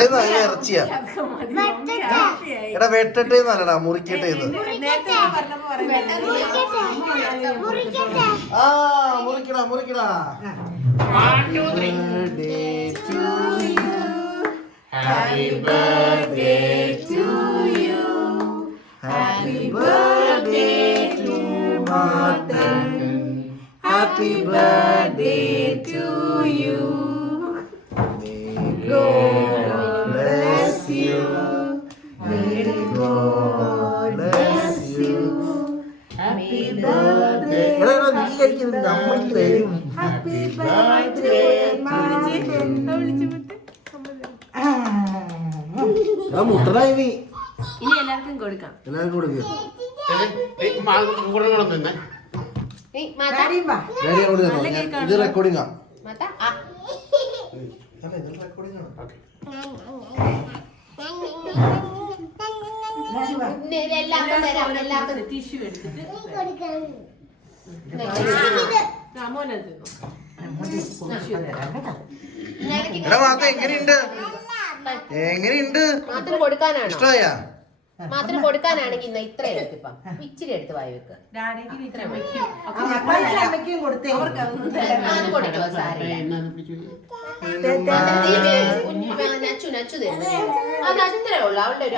ഇറച്ചിയാ. എടാ വെട്ടട്ടെ നല്ലടാ, മുറിക്കട്ടെ. ആ മുറിക്കടാ മുറിക്കടാ. Happy birthday to you. Happy birthday to Martin. Happy birthday to you. May God bless you. May God bless you. Happy birthday. Happy birthday, Martin. മുട്ടടാ ഇനി എല്ലാവർക്കും കൊടുക്കാം. ഇത് recording tissue എടുത്തിട്ട് എങ്ങനെയുണ്ട്? കൊടുക്കാനാണോ? മാത്രം കൊടുക്കാനാണെങ്കിൽ ഇത്ര എടുത്തിപ്പം ഇച്ചിരി എടുത്ത് വായി വെക്കുക. നച്ചു നച്ചു തരുന്നത് അത് അത്രേ ഉള്ളു. അവളുടെ ഒരു